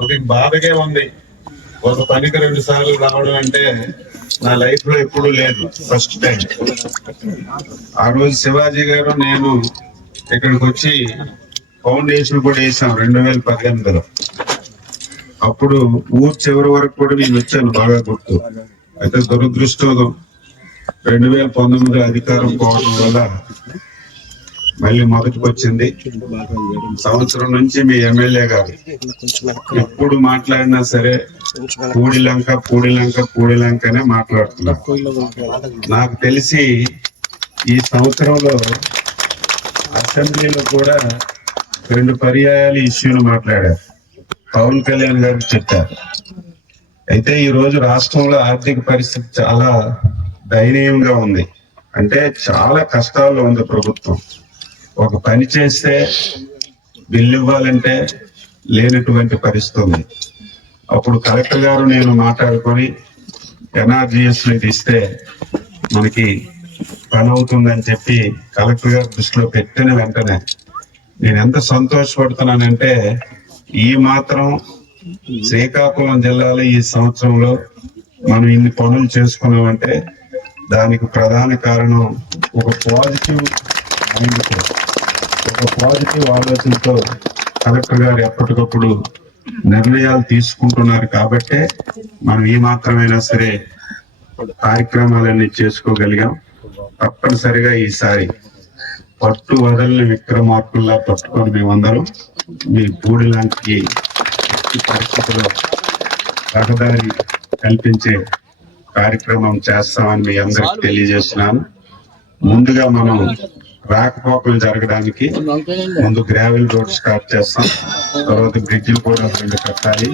కొద్దిగా బాధగా ఉంది. ఒక పనికి 2 సార్లు రావడం అంటే నా లైఫ్ లో ఎప్పుడూ లేదు, ఫస్ట్ టైం. ఆ రోజు శివాజీ గారు నేను ఇక్కడికి వచ్చి ఫౌండేషన్ కూడా వేసాం 2018లో. అప్పుడు ఊరు చివరి వరకు కూడా నేను వచ్చాను, బాగా గుర్తు. అయితే దురదృష్టం 2019 అధికారం పోవడం వల్ల మళ్ళీ మొదటికి వచ్చింది. సంవత్సరం నుంచి మీ ఎమ్మెల్యే గారు ఎప్పుడు మాట్లాడినా సరే పూడిలంకనే మాట్లాడుతున్నారు. నాకు తెలిసి ఈ సంవత్సరంలో అసెంబ్లీలో కూడా 2 పర్యాయాలు ఇష్యూను మాట్లాడారు. పవన్ కళ్యాణ్ గారు చెప్పారు. అయితే ఈ రోజు రాష్ట్రంలో ఆర్థిక పరిస్థితి చాలా దయనీయంగా ఉంది. అంటే చాలా కష్టాల్లో ఉంది ప్రభుత్వం. ఒక పని చేస్తే బిల్లు ఇవ్వాలంటే లేనటువంటి పరిస్థితి ఉంది. అప్పుడు కలెక్టర్ గారు నేను మాట్లాడుకొని ఎన్ఆర్జీఎస్ ఇస్తే మనకి పని అవుతుందని చెప్పి కలెక్టర్ గారు దృష్టిలో పెట్టిన వెంటనే నేను ఎంత సంతోషపడుతున్నానంటే, ఈ మాత్రం శ్రీకాకుళం జిల్లాలో ఈ సంవత్సరంలో మనం ఇన్ని పనులు చేసుకున్నామంటే దానికి ప్రధాన కారణం ఒక పాజిటివ్ ఆలోచనతో కలెక్టర్ గారు ఎప్పటికప్పుడు నిర్ణయాలు తీసుకుంటున్నారు. కాబట్టే మనం ఈ మాత్రమైనా సరే కార్యక్రమాలన్నీ చేసుకోగలిగాం. తప్పనిసరిగా ఈసారి పట్టు వదలని విక్రమార్కుల్లా పట్టుకొని మేమందరం మీ పూడి లాంటి పరిస్థితుల్లో రహదారి కల్పించే కార్యక్రమం చేస్తామని మీ అందరికి తెలియజేస్తున్నాను. ముందుగా మనం రాకపోకలు జరగడానికి ముందు గ్రావెల్ రోడ్ స్టార్ట్ చేస్తాం. తర్వాత బ్రిడ్జిలు కూడా 2 కట్టాలి.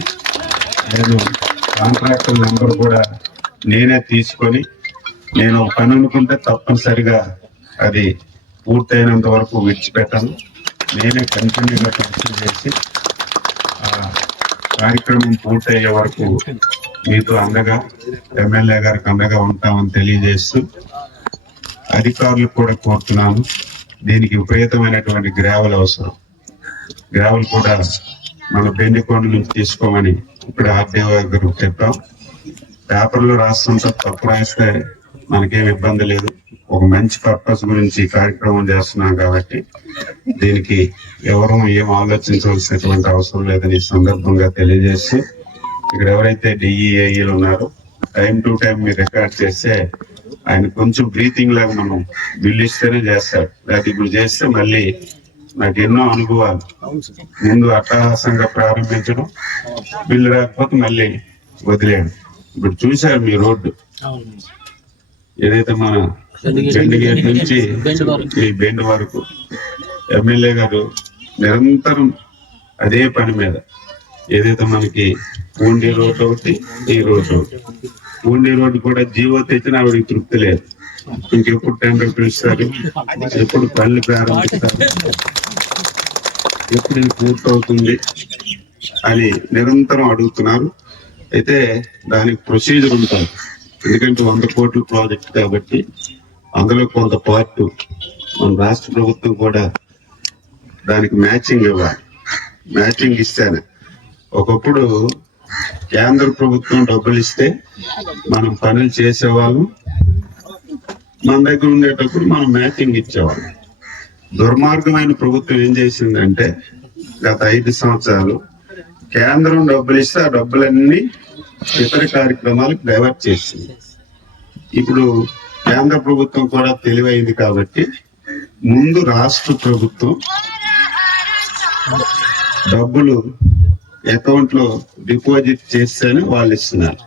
నేను కాంట్రాక్టర్ నెంబర్ కూడా నేనే తీసుకొని, నేను పని అనుకుంటే తప్పనిసరిగా అది పూర్తయినంత వరకు విడిచిపెట్టాను. నేనే కంటిన్యూగా కంటిన్యూ చేసి కార్యక్రమం పూర్తయ్యే వరకు మీతో అండగా, ఎమ్మెల్యే గారికి అండగా ఉంటామని తెలియజేస్తూ అధికారులకు కూడా కోరుతున్నాను. దీనికి విపరీతమైనటువంటి గ్రావెల్ అవసరం. గ్రావెల్ కూడా మన బెండికొండ నుంచి తీసుకోమని ఇప్పుడు ఆర్డీఓ గారు చెప్పాం. పేపర్లో రాస్తుంటే తప్పు రాస్తే మనకేం ఇబ్బంది లేదు. ఒక మంచి పర్పస్ గురించి కార్యక్రమం చేస్తున్నాం కాబట్టి దీనికి ఎవరూ ఏం ఆలోచించవలసినటువంటి అవసరం లేదని ఈ సందర్భంగా తెలియజేస్తూ, ఇక్కడ ఎవరైతే డిఈఏఈలు ఉన్నారో టైం టు టైం మీరు రికార్డ్ చేస్తే ఆయన కొంచెం బ్రీతింగ్ లాగా మనం బిల్లు ఇస్తేనే చేస్తాడు. అది ఇప్పుడు చేస్తే మళ్ళీ నాకు ఎన్నో అనుభవాలు. ముందు అట్టహాసంగా ప్రారంభించడం, బిల్లు రాకపోతే మళ్ళీ వదిలేయడం. ఇప్పుడు చూశారు మీ రోడ్డు ఏదైతే మన చండీగఢ్ నుంచి ఈ బెండ్ వరకు ఎమ్మెల్యే గారు నిరంతరం అదే పని మీద. ఏదైతే మనకి పూండి రోడ్డు ఒకటి, ఈ రోడ్డు ఒకటి. పూండి రోడ్డు కూడా జీవో తెచ్చినా ఆవిడకి తృప్తి లేదు. ఇంకెప్పుడు టెండర్ పిలుస్తారు, ఎప్పుడు పనులు ప్రారంభిస్తారు, ఎప్పుడు ఇది పూర్తవుతుంది అని నిరంతరం అడుగుతున్నారు. అయితే దానికి ప్రొసీజర్ ఉంటుంది. ఎందుకంటే 100 కోట్ల ప్రాజెక్ట్ కాబట్టి అందులో కొంత పార్ట్ మన రాష్ట్ర ప్రభుత్వం కూడా దానికి మ్యాచింగ్ ఇవ్వాలి. మ్యాచింగ్ ఇస్తేనే ఒకప్పుడు కేంద్ర ప్రభుత్వం డబ్బులు ఇస్తే మనం పనులు చేసేవాళ్ళం, మన దగ్గర ఉండేటప్పుడు మనం మ్యాచింగ్ ఇచ్చేవాళ్ళం. దుర్మార్గమైన ప్రభుత్వం ఏం చేసిందంటే గత 5 సంవత్సరాలు కేంద్రం డబ్బులు ఇస్తే ఆ డబ్బులన్నీ ఇతర కార్యక్రమాలకు డైవర్ట్ చేసింది. ఇప్పుడు కేంద్ర ప్రభుత్వం కూడా తెలివైంది కాబట్టి ముందు రాష్ట్ర ప్రభుత్వం డబ్బులు అకౌంట్ లో డిపాజిట్ చేస్తేనే వాళ్ళు ఇస్తున్నారు.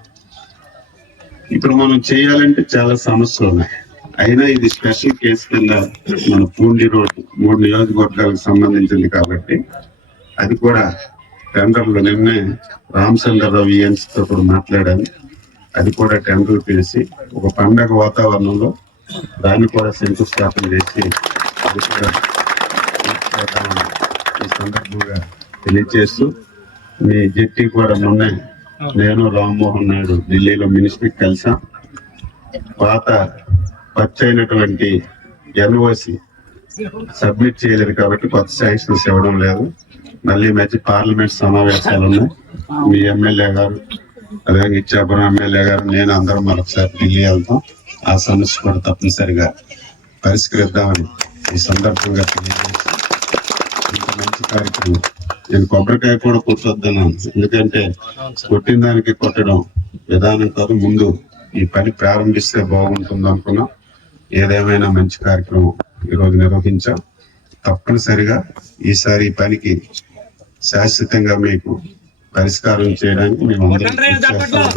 ఇప్పుడు మనం చేయాలంటే చాలా సమస్యలు ఉన్నాయి. అయినా ఇది స్పెషల్ కేసు కింద మన పూండి రోడ్ 3 నియోజకవర్గాలకు సంబంధించింది కాబట్టి అది కూడా టెండర్లు నిన్నే రామచంద్రరావు ఈఎన్సీతో కూడా మాట్లాడాను. అది కూడా టెండర్లు పిలిచి ఒక పండగ వాతావరణంలో దాన్ని కూడా శంకుస్థాపన చేసి అది కూడా ఈ సందర్భంగా తెలియజేస్తూ, మీ జట్టి కూడా మొన్న నేను రామ్మోహన్ నాయుడు ఢిల్లీలో మినిస్ట్రీకి కలిసాం. పాత పచ్చైనటువంటి ఎన్ఓసి సబ్మిట్ చేయలేదు కాబట్టి కొత్త శాంక్షన్స్ ఇవ్వడం లేదు. మళ్ళీ మధ్య పార్లమెంట్ సమావేశాలు ఉన్నాయి. మీ ఎమ్మెల్యే గారు అదే ఇచ్చాపురం ఎమ్మెల్యే గారు నేను అందరం మరొకసారి ఢిల్లీ వెళ్తాం. ఆ సమస్య కూడా తప్పనిసరిగా పరిష్కరిద్దామని ఈ సందర్భంగా తెలియజేసి ఇంత మంచి కార్యక్రమం. నేను కొబ్బరికాయ కూడా కొట్టొద్దన్నాను, ఎందుకంటే కొట్టిన దానికి కొట్టడం విధానం కాదు, ముందు ఈ పని ప్రారంభిస్తే బాగుంటుంది అనుకున్నాం. ఏదేమైనా మంచి కార్యక్రమం ఈరోజు నిర్వహించాం. తప్పనిసరిగా ఈసారి ఈ పనికి శాశ్వతంగా మీకు పరిష్కారం చేయడానికి మేము అందరం కృషి చేస్తాం.